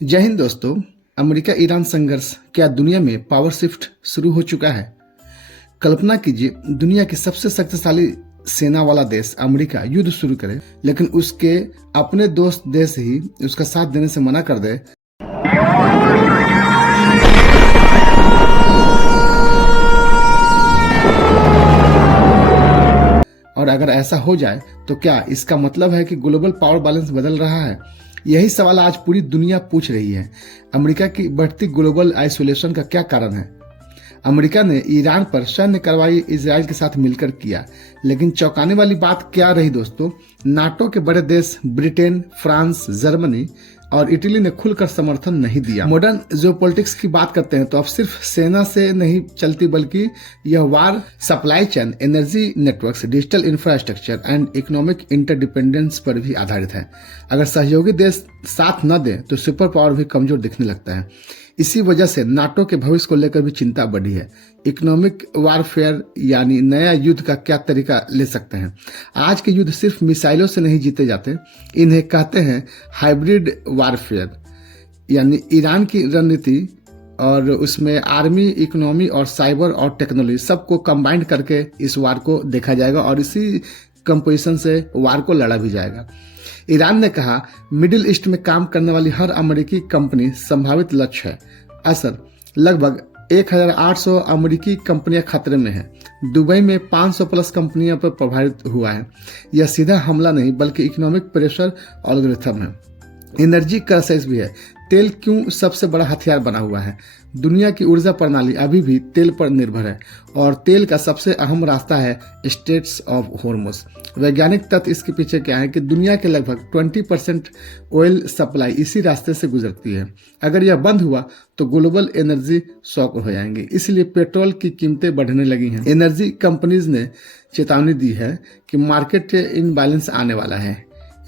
जय हिंद दोस्तों। America Iran संघर्ष क्या दुनिया में पावर शिफ्ट शुरू हो चुका है? कल्पना कीजिए, दुनिया की सबसे शक्तिशाली सेना वाला देश अमेरिका युद्ध शुरू करे, लेकिन उसके अपने दोस्त देश ही उसका साथ देने से मना कर दे। और अगर ऐसा हो जाए तो क्या इसका मतलब है कि ग्लोबल पावर बैलेंस बदल रहा है? यही सवाल आज पूरी दुनिया पूछ रही है। अमेरिका की बढ़ती ग्लोबल आइसोलेशन का क्या कारण है? अमेरिका ने ईरान पर सैन्य कार्रवाई इजराइल के साथ मिलकर किया, लेकिन चौंकाने वाली बात क्या रही दोस्तों? नाटो के बड़े देश ब्रिटेन, फ्रांस, जर्मनी और इटली ने खुलकर समर्थन नहीं दिया। मॉडर्न जियोपॉलिटिक्स की बात करते हैं तो अब सिर्फ सेना से नहीं चलती, बल्कि यह वार supply chain, energy networks, digital infrastructure and economic interdependence पर भी आधारित है। अगर सहयोगी देश साथ न दें तो सुपर पावर भी कमजोर दिखने लगता है। इसी वजह से नाटो के भविष्य को लेकर भी चिंता बढ़ी है। इकोनॉमिक वारफेयर यानी नया युद्ध का क्या तरीका ले सकते हैं? आज के युद्ध सिर्फ मिसाइलों से नहीं जीते जाते, इन्हें कहते हैं हाइब्रिड वारफेयर। यानी ईरान की रणनीति और उसमें आर्मी, इकोनॉमी और साइबर और टेक्नोलॉजी सबको कंबाइंड करके इस वार को देखा जाएगा और इसी कंपोजिशन से वार को लड़ा भी जाएगा। ईरान ने कहा, मिडिल ईस्ट में काम करने वाली हर अमेरिकी कंपनी संभावित लक्ष्य है। असर लगभग 1800 अमेरिकी कंपनियां खतरे में हैं। दुबई में 500 प्लस कंपनियों पर प्रभावित हुआ है। यह सीधा हमला नहीं बल्कि इकोनॉमिक प्रेशर एल्गोरिथम है। एनर्जी क्राइसिस भी है। तेल क्यों सबसे बड़ा हथियार बना हुआ है? दुनिया की ऊर्जा प्रणाली अभी भी तेल पर निर्भर है और तेल का सबसे अहम रास्ता है स्ट्रेट्स ऑफ हॉर्मुज। वैज्ञानिक तथ्य इसके पीछे क्या है कि दुनिया के लगभग 20% ऑयल सप्लाई इसी रास्ते से गुजरती है। अगर यह बंद हुआ तो ग्लोबल एनर्जी शॉक हो जाएंगे, इसलिए पेट्रोल की कीमतें बढ़ने लगी हैं। एनर्जी कंपनीज ने चेतावनी दी है कि मार्केट इनबैलेंस आने वाला है।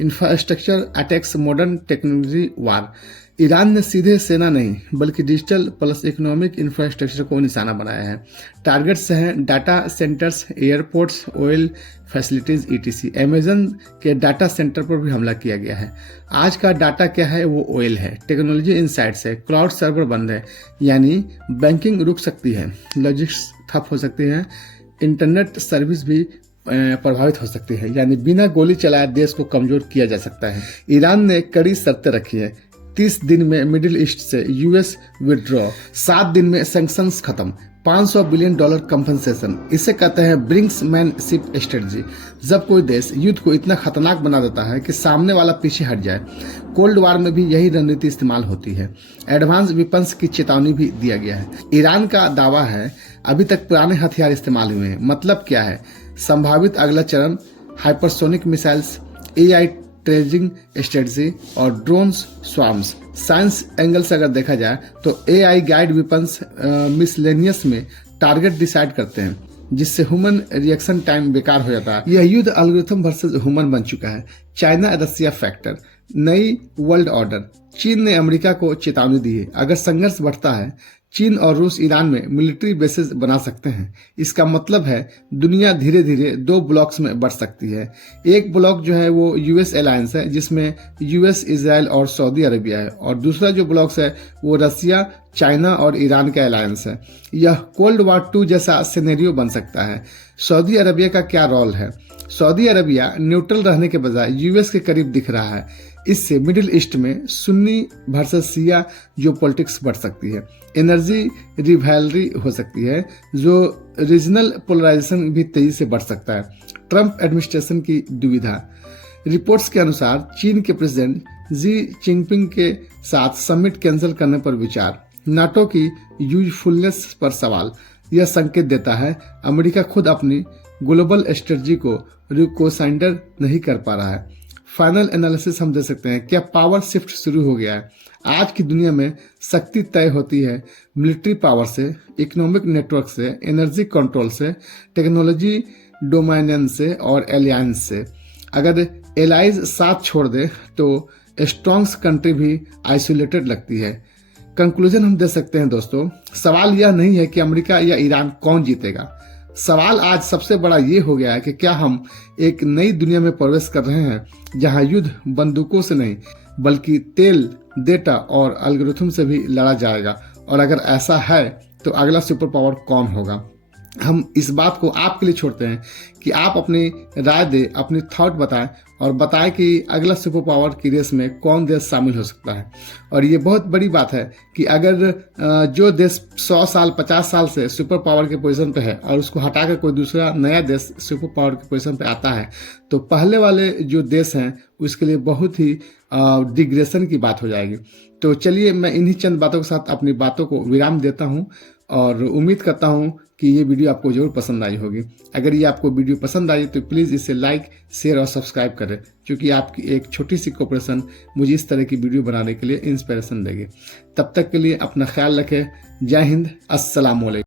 इंफ्रास्ट्रक्चर अटैक्स, मॉडर्न टेक्नोलॉजी वार। ईरान ने सीधे सेना नहीं बल्कि डिजिटल प्लस इकोनॉमिक इंफ्रास्ट्रक्चर को निशाना बनाया है। टारगेट्स हैं data centres, airports, oil facilities etc. Amazon के डाटा सेंटर पर भी हमला किया गया है। आज का डाटा क्या है? वो ऑयल है। टेक्नोलॉजी इनसाइट्स है। क्लाउड सर्वर बंद है, यानी बैंकिंग रुक सकती है, लॉजिस्टिक्स ठप हो सकती है, इंटरनेट सर्विस भी प्रभावित हो सकती है, यानी बिना गोली चलाए देश को कमजोर किया जा सकता है। ईरान ने कड़ी शर्तें रखी है। 30 दिन में मिडिल ईस्ट से यूएस विड्रॉ, 7 दिन में सैंक्शंस खत्म, $500 बिलियन कंपनसेशन। इसे कहते हैं ब्रिंक्समैनशिप स्ट्रेटजी। जब कोई देश युद्ध को इतना खतरनाक बना देता है कि सामने वाला पीछे हट जाए। कोल्ड वार में भी यही रणनीति इस्तेमाल होती है। एडवांस वेपन्स की चेतावनी भी दिया गया है। ईरान का दावा है अभी तक पुराने हथियार इस्तेमाल हुए हैं। मतलब क्या है? संभावित अगला चरण हाइपरसोनिक मिसाइल्स, एआई ट्रेजिंग स्ट्रेटजी और ड्रोन स्वार्म्स। साइंस एंगल से अगर देखा जाए तो एआई गाइड वेपन्स मिसलेनियस में टारगेट डिसाइड करते हैं, जिससे ह्यूमन रिएक्शन टाइम बेकार हो जाता है। यह युद्ध एल्गोरिथम वर्सेस ह्यूमन बन चुका है। चाइना रसिया फैक्टर, नई वर्ल्ड ऑर्डर। चीन ने अमेरिका को चेतावनी दी है, अगर संघर्ष बढ़ता है चीन और रूस ईरान में मिलिट्री बेसेस बना सकते हैं। इसका मतलब है दुनिया धीरे धीरे 2 ब्लॉक्स में बढ़ सकती है। एक ब्लॉक जो है वो यूएस अलायंस है, जिसमें यूएस, इजराइल और सऊदी अरेबिया है, और दूसरा जो ब्लॉक्स है वो रसिया, चाइना और ईरान का अलायंस है। यह कोल्ड वार 2 जैसा सिनेरियो बन सकता है। सऊदी अरेबिया का क्या रोल है? सऊदी अरेबिया न्यूट्रल रहने के बजाय यूएस के करीब दिख रहा है। इससे मिडिल ईस्ट में सुन्नी वर्सेस शिया जियोपॉलिटिक्स बढ़ सकती है। एनर्जी रिवाइवलरी हो सकती है, जो रीजनल पोलराइजेशन भी तेजी से बढ़ सकता है। ट्रंप एडमिनिस्ट्रेशन की दुविधा। रिपोर्ट्स के अनुसार चीन के प्रेसिडेंट जी जिनपिंग के साथ समिट कैंसिल करने पर विचार। नाटो की यूजफुलनेस पर सवाल। यह संकेत देता है अमेरिका खुद अपनी ग्लोबल स्ट्रेटजी को रिकोसाइंडर नहीं कर पा रहा है। फाइनल एनालिसिस हम दे सकते हैं, क्या पावर शिफ्ट शुरू हो गया है? आज की दुनिया में शक्ति तय होती है मिलिट्री पावर से, इकोनॉमिक नेटवर्क से, एनर्जी कंट्रोल से, टेक्नोलॉजी डोमिनेंस से और एलियंस से। अगर एलाइज साथ छोड़ दे तो स्ट्रॉन्ग कंट्री भी आइसोलेटेड लगती है। कंक्लूजन हम दे सकते हैं दोस्तों, सवाल यह नहीं है कि अमेरिका या ईरान कौन जीतेगा। सवाल आज सबसे बड़ा ये हो गया है कि क्या हम एक नई दुनिया में प्रवेश कर रहे हैं जहां युद्ध बंदूकों से नहीं बल्कि तेल, डेटा और एल्गोरिथम से भी लड़ा जाएगा। और अगर ऐसा है तो अगला सुपर पावर कौन होगा? हम इस बात को आपके लिए छोड़ते हैं कि आप अपनी राय दें, अपनी थॉट बताएं और बताएं कि अगला सुपर पावर की रेस में कौन देश शामिल हो सकता है। और ये बहुत बड़ी बात है कि अगर जो देश 100 साल 50 साल से सुपर पावर के पोजीशन पे है और उसको हटाकर कोई दूसरा नया देश सुपर पावर के पोजीशन पे आता है, तो पहले वाले जो देश हैं उसके लिए बहुत ही डिग्रेशन की बात हो जाएगी। तो चलिए, मैं इन्हीं चंद बातों के साथ अपनी बातों को विराम देता हूं और उम्मीद करता हूं कि ये वीडियो आपको जरूर पसंद आई होगी। अगर ये आपको वीडियो पसंद आई तो प्लीज़ इसे लाइक, शेयर और सब्सक्राइब करें, क्योंकि आपकी एक छोटी सी कोऑपरेशन मुझे इस तरह की वीडियो बनाने के लिए इंस्पिरेशन देगी। तब तक के लिए अपना ख्याल रखें। जय हिंद, अस्सलाम वालेकुम।